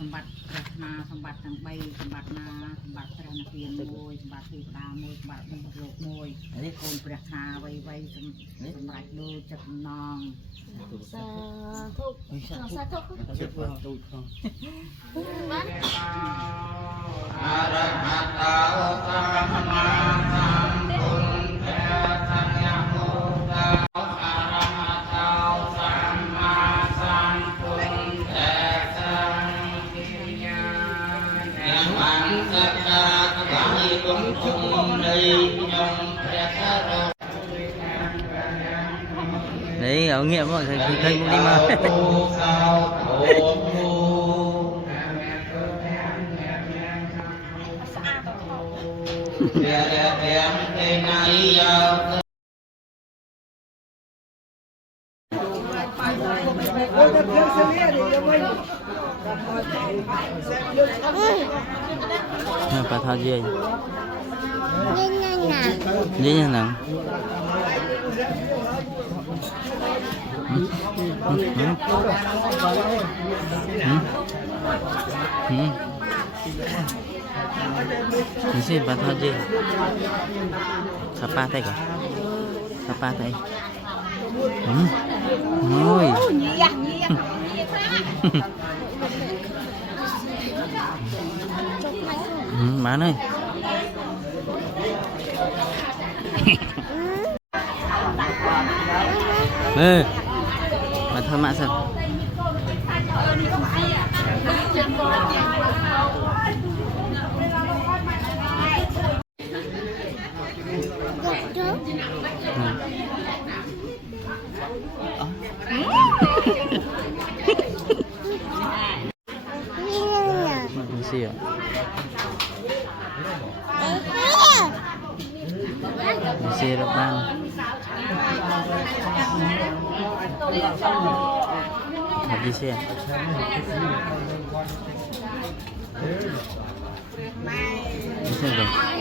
សម្បត្តិព្រះណាសម្បត្តិទាំង3សម្បត្តិណាសម្បត្តិព្រះនិព្វានមួយសម្បត្តិទេវតាមួយសម្បត្តិរបស់លោកមួយកូនព្រះថាវៃសម្រាប់ដូចចិត្តណងសាធុសាធុចិត្តទូចផងអរហតោសម្មាសម្ពុទ្ធសង្ឃមោតោអរហតោសម្មាសម្ពុទ្ធសង្ឃញ្ញាអ្នកបានសក្ការៈថ្វាយគុំគុំនៃខ្ញុំព្រះសរោđấy ở nghiệm mọi người thấy cũng đi mà bà thao gì đi nha nè Ini sih bantu aja. Sapa tay cả. Sapa tay. Ôi. Má ơi. Ê. Mà thôi mạ sao? Gì ạ? Xe được bao? Hợp đi xe. Đi xe rồi.